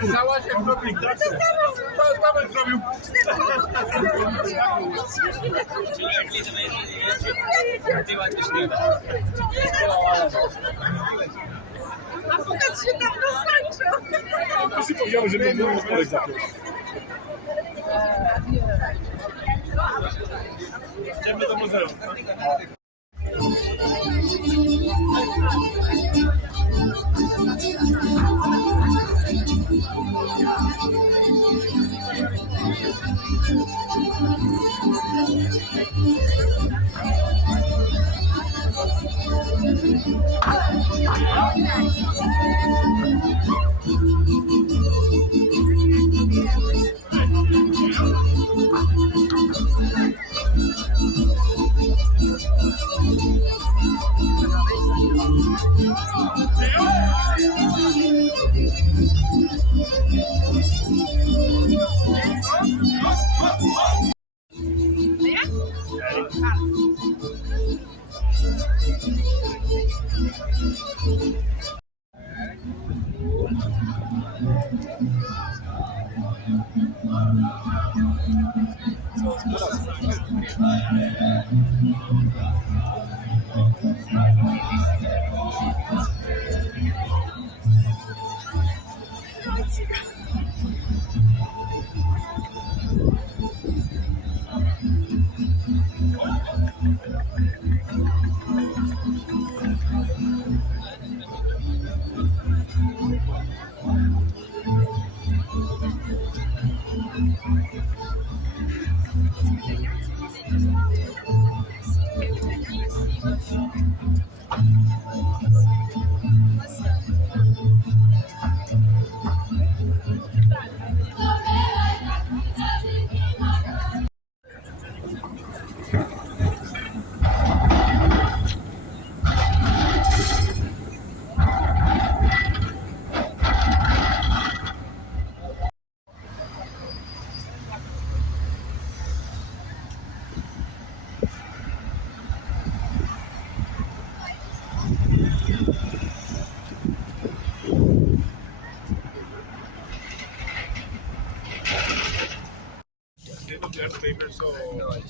Pisałaś jak Robin. To nawet zrobił. A pokaz się dawno skończył. To się powiedziało, że nie było sporek za to. Idziemy do muzeum.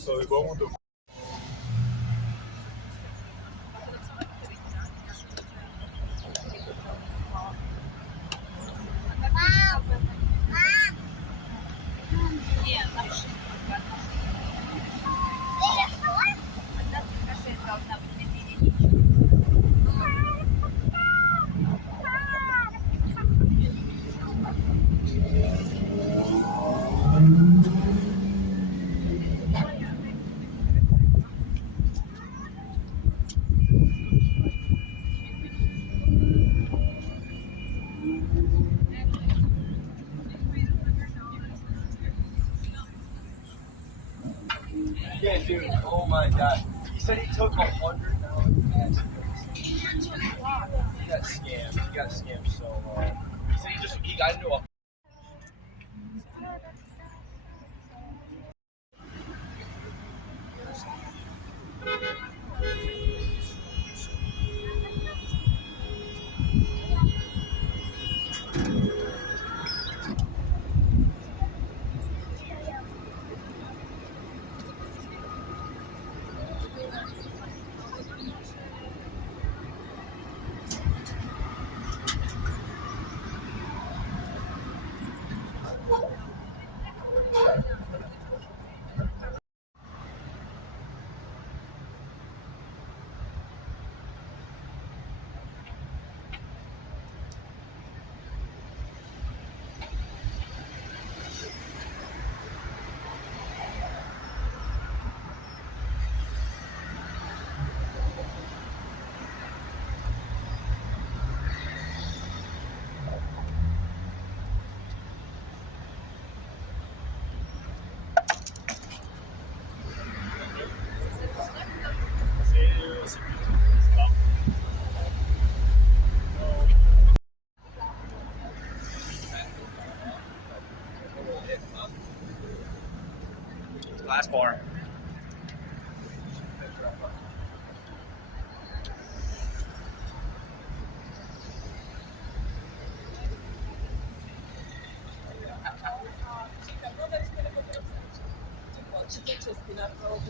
So de cómo te Yeah, dude. Oh my god. He said he took $100. He got scammed. He got scammed so hard. He said he got into a. Glass bar. Czytaj czeski na to.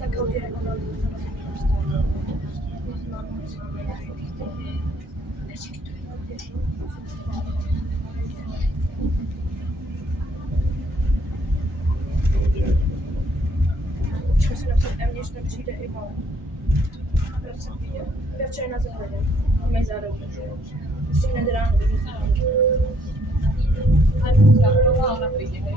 Taką diagonalną. Jsme se napsat M, než nepřijde i mal. Perče na zahradě. Máme zároveň. Ještě hned ráno, když jsme tam. Ale zahrnovala na přijde.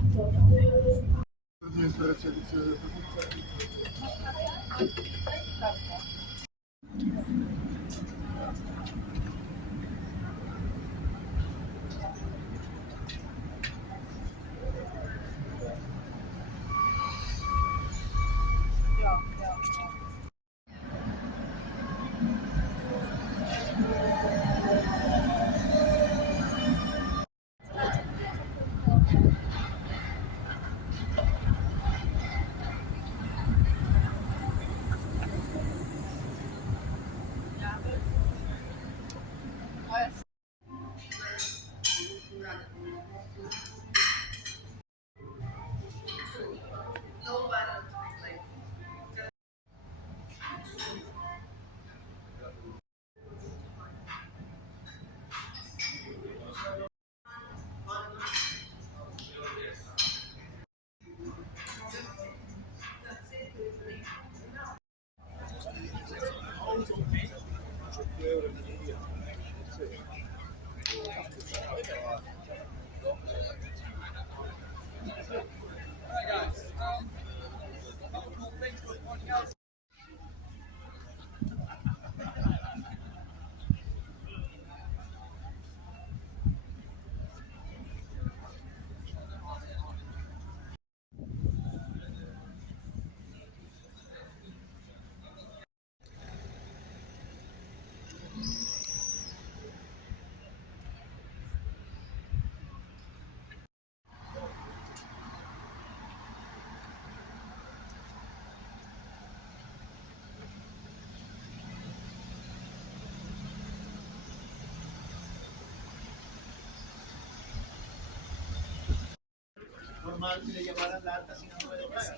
Normal si le llamaran la alta si no puede pagar.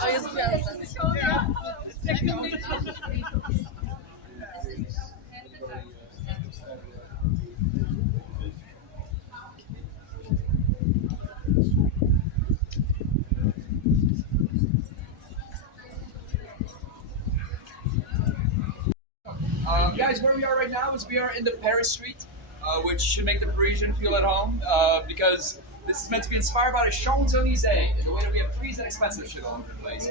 A jest gwiazda. Guys, where we are right now is we are in the Paris Street, which should make the Parisian feel at home because this is meant to be inspired by the Champs-Elysees, the way that we have trees and expensive shit all over the place.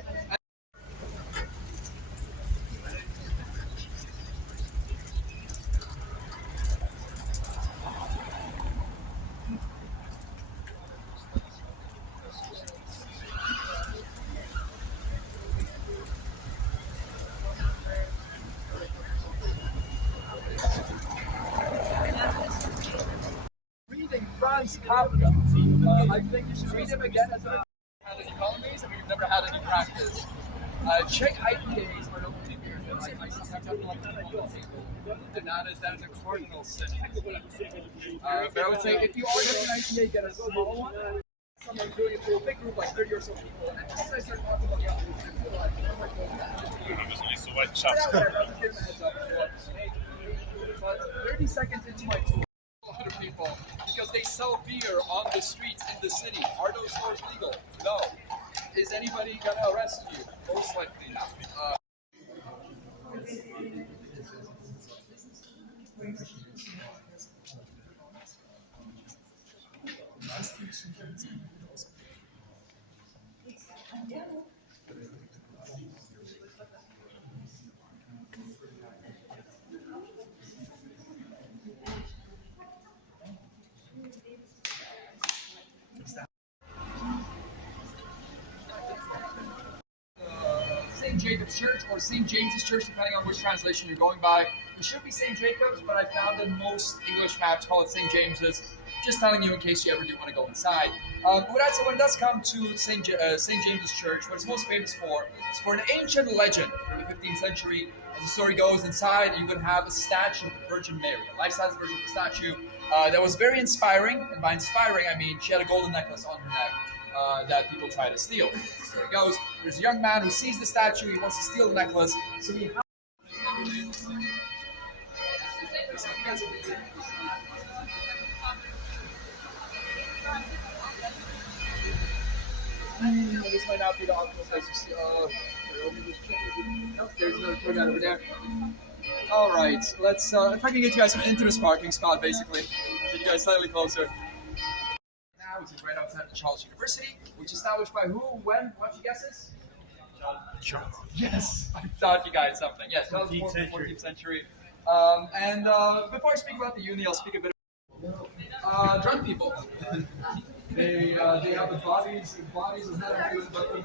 Reading Franz Kafka. I think you should read him again as a had any economies and we've never had any practice. Check IPAs for local beers. That is a cardinal sin. But I would say if you are getting an IPA, get a small one. Someone doing it to a big group, like 30 or so people, and just as I start talking about the other groups, I feel like, oh my god, I'll just give them a heads up. But 30 seconds into my tour, a lot of people, because they sell beer on the streets in the city. Are those stores legal? No. Is anybody gonna arrest you? Most likely not. Jacob's Church or St. James's Church, depending on which translation you're going by. It should be St. Jacob's, but I found that most English maps call it St. James's. Just telling you in case you ever do want to go inside. But when it does come to St. James's Church, what it's most famous for is for an ancient legend from the 15th century. As the story goes, inside you would have a statue of the Virgin Mary, a life-size version of the statue that was very inspiring. And by inspiring, I mean she had a golden necklace on her neck that people try to steal. The story goes, there's a young man who sees the statue, he wants to steal the necklace, so he this might not be the optimal place to see. Let me just check. Nope, there's another tour guide over there. All right, let's. If I can get you guys into this parking spot, basically, get you guys slightly closer. Now, which is right outside of Charles University, which is established by who, when? What's your guesses? Charles. Yes, I taught you guys something. Yes, Charles IV, 14th century. And before I speak about the uni, I'll speak a bit about drunk people. They have the bodies of not everyone, but the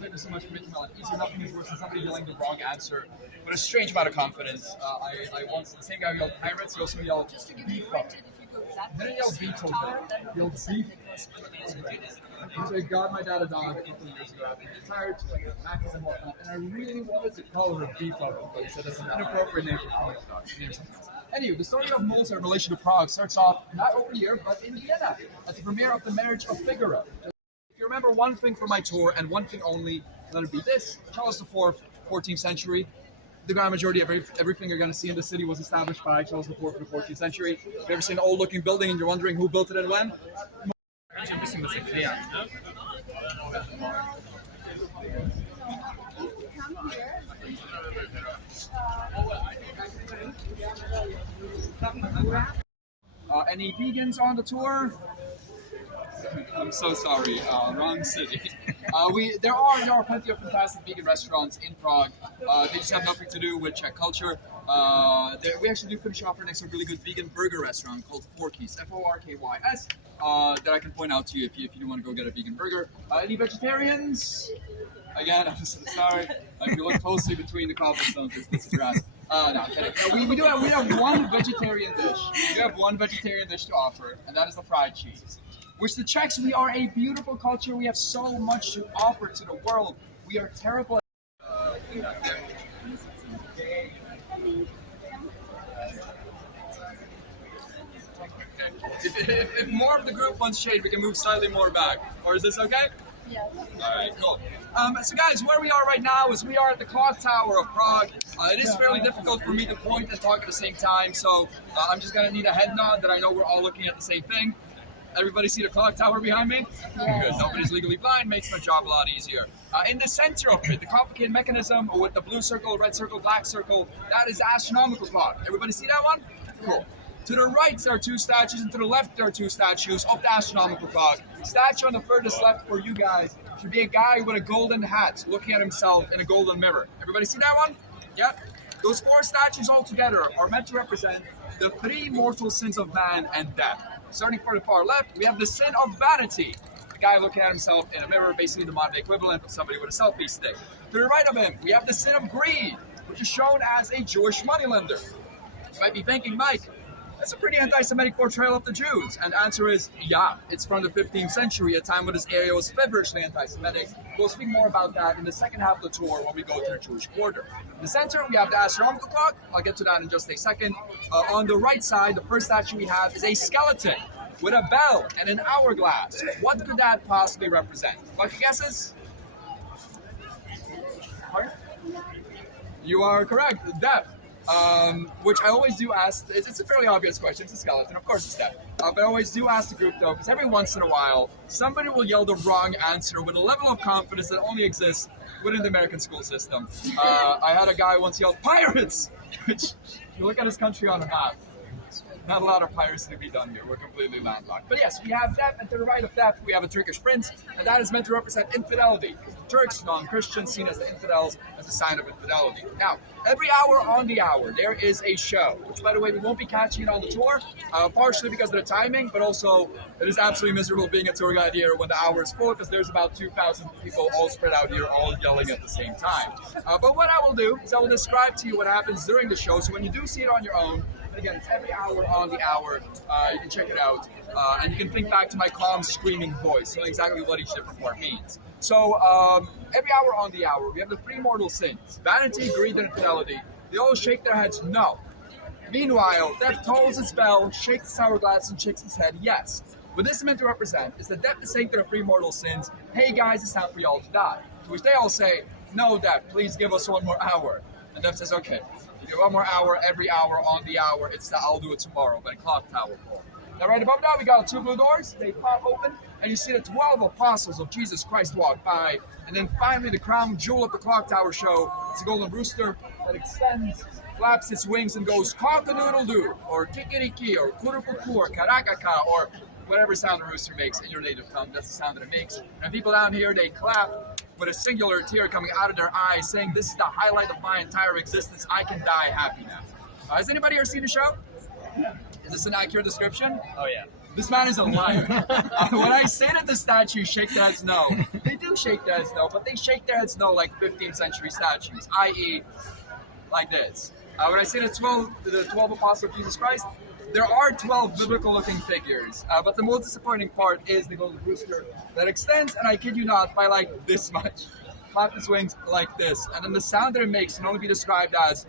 Thank you so much for making my life easier. Nothing is worse than somebody yelling the wrong answer with a strange amount of confidence. I once, the same guy who yelled pirates, he also yelled beef up. He didn't yell Beethoven, he yelled beef. So I got my dad a dog a couple of years ago after he retired to like Max and whatnot, and I really wanted to call her beef up, but he said that's an inappropriate name for a dog. Anyway, the story of Mozart in relation to Prague starts off not over here, but in Vienna, at the premiere of The Marriage of Figaro. If you remember one thing from my tour, and one thing only, let it be this: Charles IV, 14th century. The grand majority of everything you're going to see in the city was established by Charles IV in the 14th century. If you've ever seen an old-looking building and you're wondering who built it and when, ein bisschen was erklären, ne? Any vegans on the tour? I'm so sorry, wrong city. There are plenty of fantastic vegan restaurants in Prague. They just have nothing to do with Czech culture. We actually do finish off our next really good vegan burger restaurant called Forky's, Forkys, that I can point out to you if you want to go get a vegan burger. Any vegetarians? Again, I'm so sorry. If you look closely between the cobblestones, it's grass. No, I'm kidding. We have one vegetarian dish. We have one vegetarian dish to offer, and that is the fried cheese. Which the Czechs, we are a beautiful culture. We have so much to offer to the world. We are terrible at If more of the group wants shade, we can move slightly more back. Or is this okay? Yeah. All right, cool. So guys, where we are right now is we are at the Clock Tower of Prague. It is fairly difficult for me to point and talk at the same time, so I'm just going to need a head nod that I know we're all looking at the same thing. Everybody see the clock tower behind me? Yes. Good. Nobody's legally blind. Makes my job a lot easier. In the center of it, the complicated mechanism with the blue circle, red circle, black circle, that is the astronomical clock. Everybody see that one? Cool. To the right, there are two statues, and to the left, there are two statues of the astronomical clock. The statue on the furthest left for you guys should be a guy with a golden hat looking at himself in a golden mirror. Everybody see that one? Yep. Those four statues all together are meant to represent the three mortal sins of man and death. Starting from the far left, we have the sin of vanity. The guy looking at himself in a mirror, basically the modern equivalent of somebody with a selfie stick. To the right of him, we have the sin of greed, which is shown as a Jewish moneylender. You might be thinking, Mike, that's a pretty anti-Semitic portrayal of the Jews. And the answer is, yeah, it's from the 15th century, a time when this area was feverishly anti-Semitic. We'll speak more about that in the second half of the tour when we go to the Jewish quarter. In the center, we have the astronomical clock. I'll get to that in just a second. On the right side, the first statue we have is a skeleton with a bell and an hourglass. What could that possibly represent? What guesses? Pardon? You are correct, death. Which I always do ask. It's a fairly obvious question. It's a skeleton, of course it's death. But I always do ask the group though, because every once in a while, somebody will yell the wrong answer with a level of confidence that only exists within the American school system. I had a guy once yell pirates, which, if you look at his country on a map, Not a lot of piracy to be done here. We're completely landlocked. But yes, we have that, and to the right of that, we have a Turkish prince, and that is meant to represent infidelity. Turks, non-Christians, seen as the infidels, as a sign of infidelity. Now, every hour on the hour, there is a show, which, by the way, we won't be catching it on the tour, partially because of the timing, but also it is absolutely miserable being a tour guide here when the hour is full, because there's about 2,000 people all spread out here, all yelling at the same time. But what I will do is I will describe to you what happens during the show, so when you do see it on your own, and again, it's every hour on the hour. You can check it out. And you can think back to my calm, screaming voice, so exactly what each different part means. So, every hour on the hour, we have the three mortal sins. Vanity, greed, and infidelity. They all shake their heads, no. Meanwhile, Death tolls its bell, shakes the hourglass, and shakes his head, yes. What this is meant to represent is that Death is saying to the three mortal sins, hey guys, it's time for y'all to die. To which they all say, no, Death, please give us one more hour. And Death says, okay. You one more hour, every hour on the hour. It's the I'll do it tomorrow, but clock tower full. Now, right above that, we got two blue doors. They pop open, and you see the 12 apostles of Jesus Christ walk by. And then finally, the crown jewel of the clock tower show is a golden rooster that extends, flaps its wings, and goes cock-a-doodle-doo, or kikiriki, or kurupuku, or karakaka, or whatever sound a rooster makes in your native tongue. That's the sound that it makes. And people down here, they clap with a singular tear coming out of their eye, saying, this is the highlight of my entire existence. I can die happy now. Has anybody here seen the show? Is this an accurate description? Oh yeah. This man is a liar. When I say that the statues shake their heads no, they do shake their heads no, but they shake their heads no like 15th century statues, i.e. like this. When I say the 12 apostles of Jesus Christ, there are 12 biblical-looking figures, but the most disappointing part is the golden rooster that extends, and I kid you not, by like this much. Flaps its wings like this, and then the sound that it makes can only be described as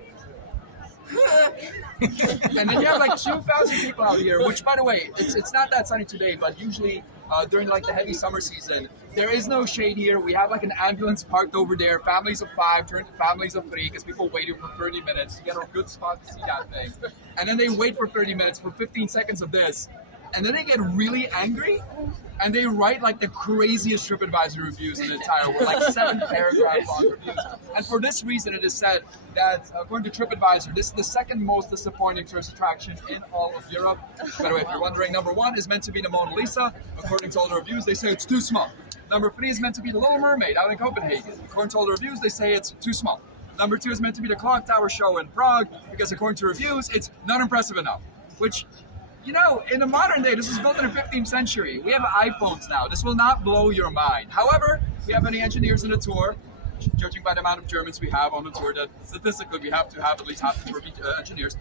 and then you have like 2,000 people out here, which, by the way, it's not that sunny today, but usually during like the heavy summer season, there is no shade here. We have like an ambulance parked over there, families of 5 turn to families of 3, because people waited for 30 minutes to get a good spot to see that thing. And then they wait for 30 minutes for 15 seconds of this, and then they get really angry, and they write like the craziest TripAdvisor reviews in the entire world, like 7 paragraph long reviews. And for this reason, it is said that, according to TripAdvisor, this is the second most disappointing tourist attraction in all of Europe. By the way, if you're wondering, number 1 is meant to be the Mona Lisa. According to all the reviews, they say it's too small. Number 3 is meant to be the Little Mermaid out in Copenhagen. According to all the reviews, they say it's too small. Number 2 is meant to be the Clock Tower show in Prague, because according to reviews, it's not impressive enough. Which, you know, in the modern day, this was built in the 15th century. We have iPhones now. This will not blow your mind. However, we have any engineers in the tour, judging by the amount of Germans we have on the tour, that statistically we have to have at least half the tour be engineers,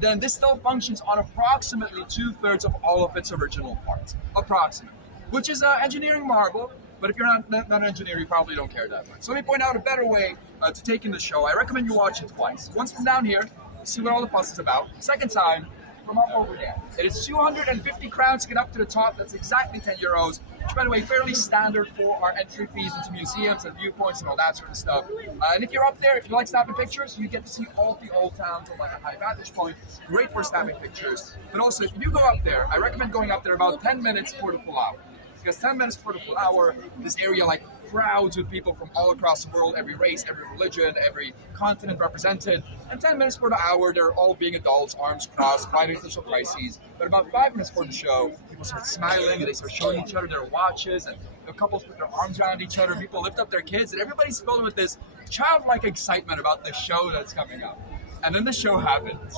then this still functions on approximately 2/3 of all of its original parts. Approximately. Which is an engineering marvel, but if you're not an engineer, you probably don't care that much. So let me point out a better way to take in the show. I recommend you watch it twice. Once from down here, see what all the fuss is about. Second time, from up over there. It is 250 crowns to get up to the top. That's exactly 10 euros, which, by the way, fairly standard for our entry fees into museums and viewpoints and all that sort of stuff. And if you're up there, if you like snapping pictures, you get to see all the old town from like a high vantage point. Great for snapping pictures. But also, if you do go up there, I recommend going up there about 10 minutes before the full hour. Because 10 minutes before the full hour, this area like crowds with people from all across the world, every race, every religion, every continent represented. And 10 minutes for the hour, they're all being adults, arms crossed, fighting social crises. But about 5 minutes for the show, people start smiling and they start showing each other their watches, and the couples put their arms around each other, people lift up their kids, and everybody's filled with this childlike excitement about the show that's coming up. And then the show happens,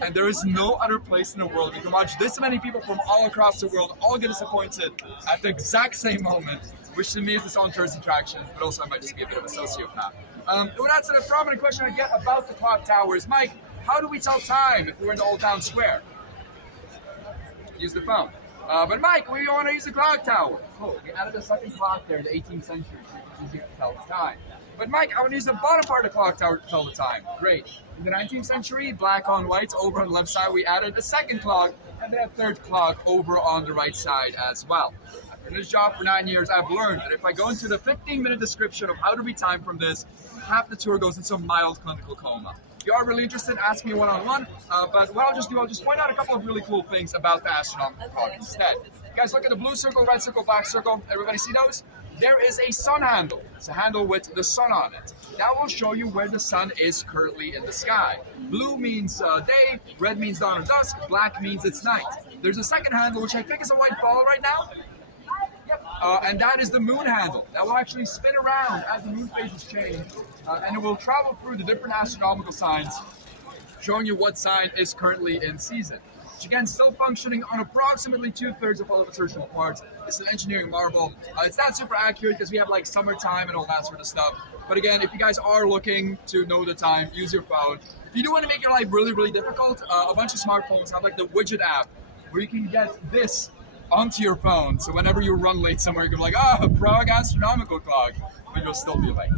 and there is no other place in the world you can watch this many people from all across the world all get disappointed at the exact same moment, which to me is its own tourist attraction, but also I might just be a bit of a sociopath. Well, that's a prominent question I get about the clock towers. Mike, how do we tell time if we're in the Old Town Square? Use the phone. But Mike, we want to use the clock tower. Cool. We added a second clock there in the 18th century, so it's easier to tell the time. But Mike, I want to use the bottom part of the clock tower to tell the time. Great. In the 19th century, black on white, over on the left side, we added a second clock, and then a third clock over on the right side as well. In this job for 9 years, I've learned that if I go into the 15-minute description of how to read time from this, half the tour goes into a mild clinical coma. If you are really interested, ask me one-on-one, but what I'll just do, I'll just point out a couple of really cool things about the astronomical clock instead. You guys look at the blue circle, red circle, black circle. Everybody see those? there is a sun handle. It's a handle with the sun on it. That will show you where the sun is currently in the sky. Blue means day, red means dawn or dusk, black means it's night. There's a second handle, which I think is a white ball right now. Yep. And that is the moon handle. That will actually spin around as the moon phases change, and it will travel through the different astronomical signs, showing you what sign is currently in season. Which again, still functioning on approximately 2/3 of all of its original parts. It's an engineering marvel. It's not super accurate because we have like summertime and all that sort of stuff. But again, if you guys are looking to know the time, use your phone. If you do want to make your life really, really difficult, a bunch of smartphones have like the widget app where you can get this onto your phone. So whenever you run late somewhere, you can be like, Prague astronomical clock, but you'll still be late.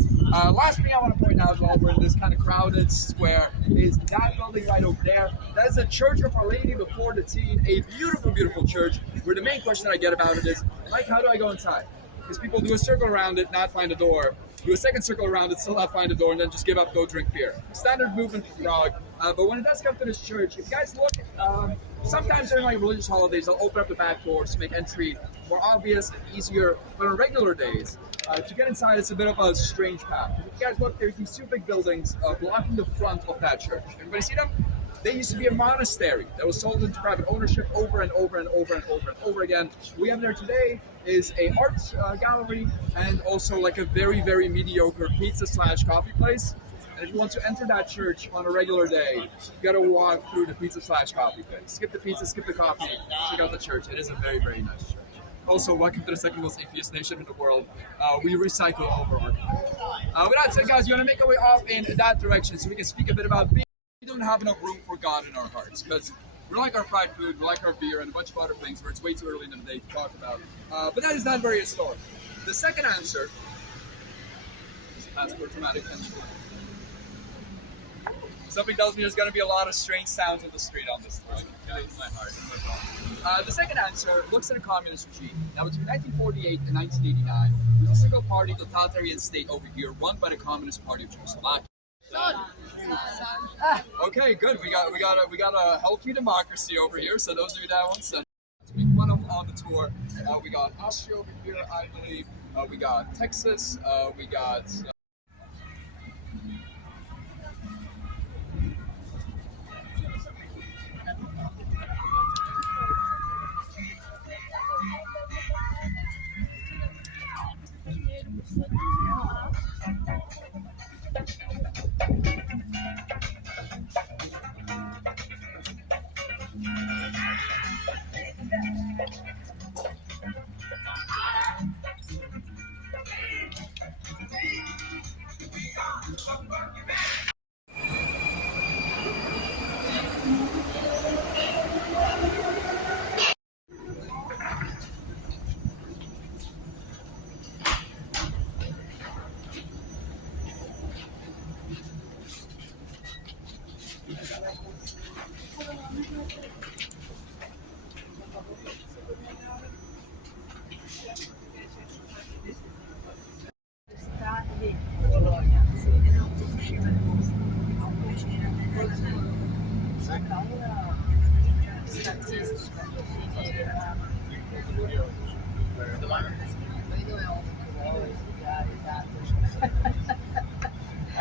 Last thing I want to point out while we're in this kind of crowded square is that building right over there. That is the Church of Our Lady Before the Teen, a beautiful, beautiful church where the main question that I get about it is, like, how do I go inside? Because people do a circle around it, not find a door, do a second circle around it, still not find a door, and then just give up, go drink beer. Standard movement for Prague. But when it does come to this church, if you guys look, sometimes during like religious holidays, they'll open up the back doors to make entry more obvious and easier. But on regular days, to get inside, it's a bit of a strange path. If you guys look, there's these two big buildings blocking the front of that church. Everybody see them? They used to be a monastery that was sold into private ownership over and over and over and over and over again. What we have there today is a art gallery and also like a very, very mediocre pizza/coffee place. And if you want to enter that church on a regular day, you gotta walk through the pizza/coffee place. Skip the pizza, skip the coffee, check out the church. It is a very, very nice church. Also, welcome to the second most atheist nation in the world. We recycle all of our work. With that said, guys, you want to make our way off in that direction so we can speak a bit about being. We don't have enough room for God in our hearts because we like our fried food, we like our beer, and a bunch of other things where it's way too early in the day to talk about. But that is not very historic. The second answer is passport dramatic tension. Something tells me there's going to be a lot of strange sounds on the street on this one. It's my heart. The second answer looks at a communist regime. Now, between 1948 and 1989, there's a single party totalitarian state over here, run by the Communist Party of Czechoslovakia. Okay, good. We got a healthy democracy over here. So those of you that want to make fun of on the tour, we got Austria over here, I believe. We got Texas. We got.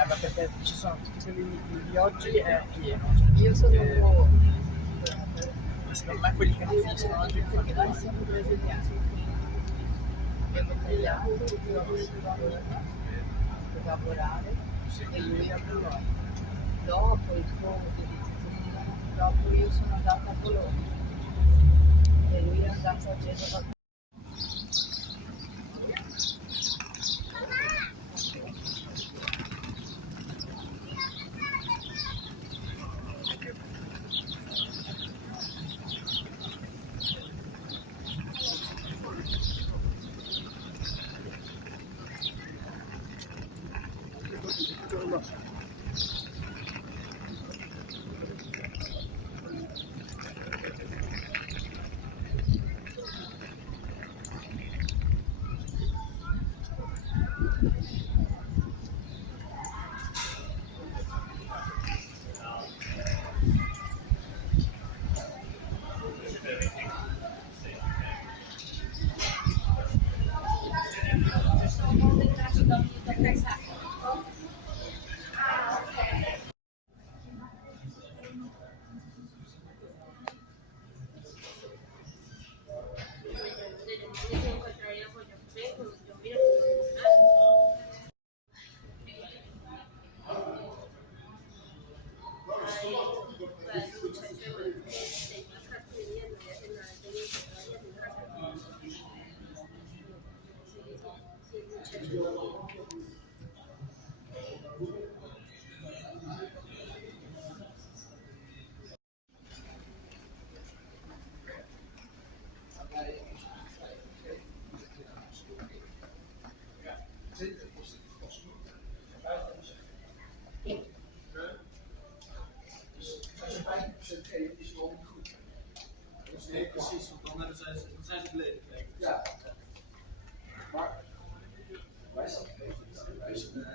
Ma perché ci sono tutti quelli di oggi è pieno. Io sono Secondo me quelli che finiscono oggi fanno abbiamo tagliato per lavorare e lui a Bologna. Dopo il conto di Titina, dopo io sono andata a Bologna e lui è andato a Genova. Nee, precies, want dan zijn ze beledigd. Ja. Maar wij zijn wij zijn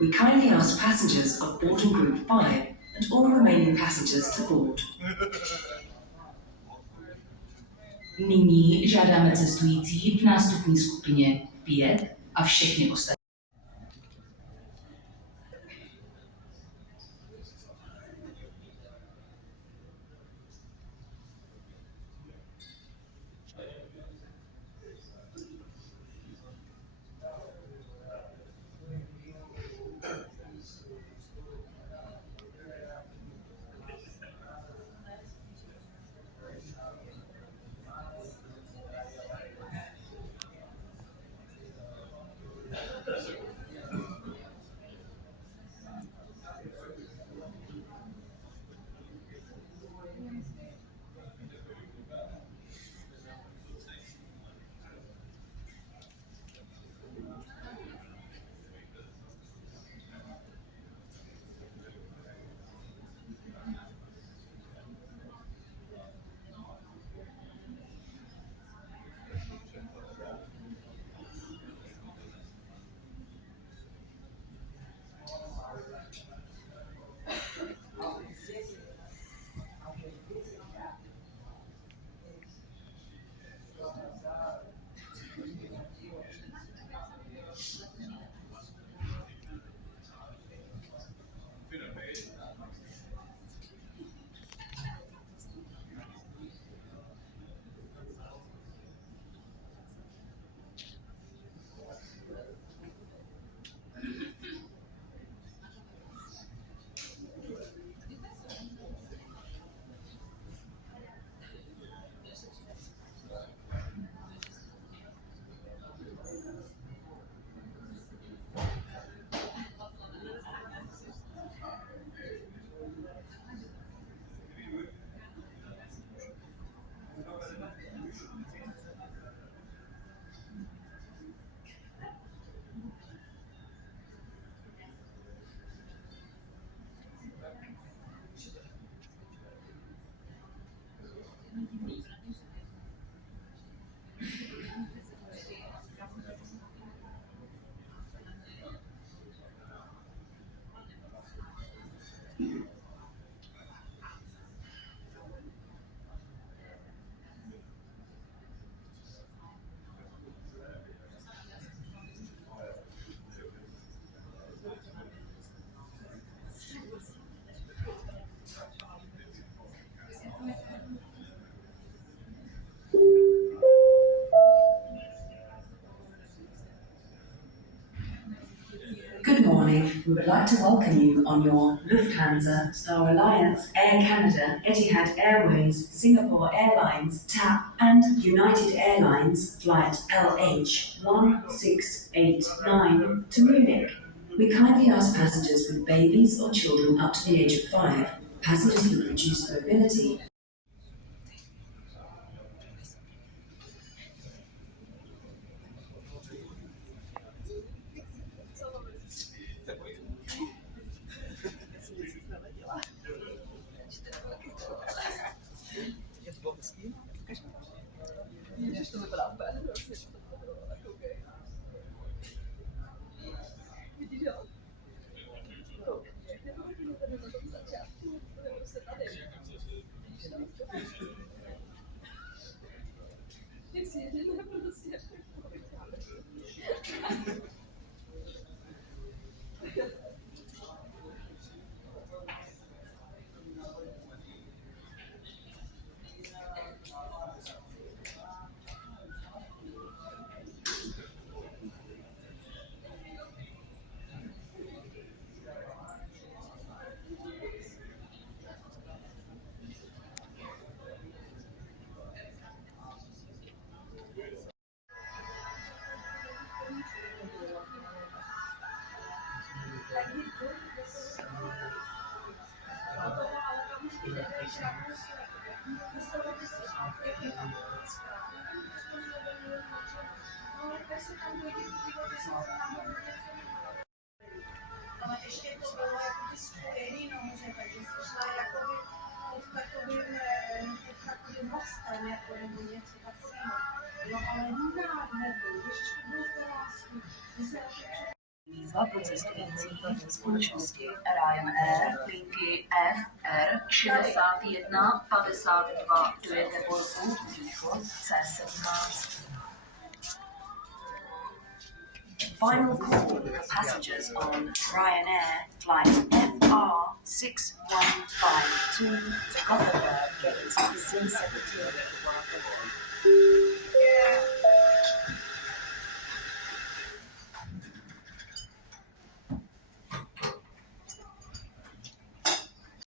We kindly ask passengers of boarding group 5 and all remaining passengers to board. Nyní žádáme cestující v nástupní skupině 5 a všechny ostatní. Good morning. We would like to welcome you on your Lufthansa, Star Alliance, Air Canada, Etihad Airways, Singapore Airlines, TAP, and United Airlines flight LH1689 to Munich. We kindly ask passengers with babies or children up to the age of 5, passengers with reduced mobility, Ale ještě to bylo jakoby spojený, no, že takže jsi šla jakoby pod takovým mostem, jako nebo něco takového. No ale nádherný, ještě to bylo krásný. Výzva pro cestující společnosti Ryanair linky FR 61 52 do Göteborgu východ C17. Final call for passengers on Ryanair flight FR 6152 to Gothenburg, getting to C17.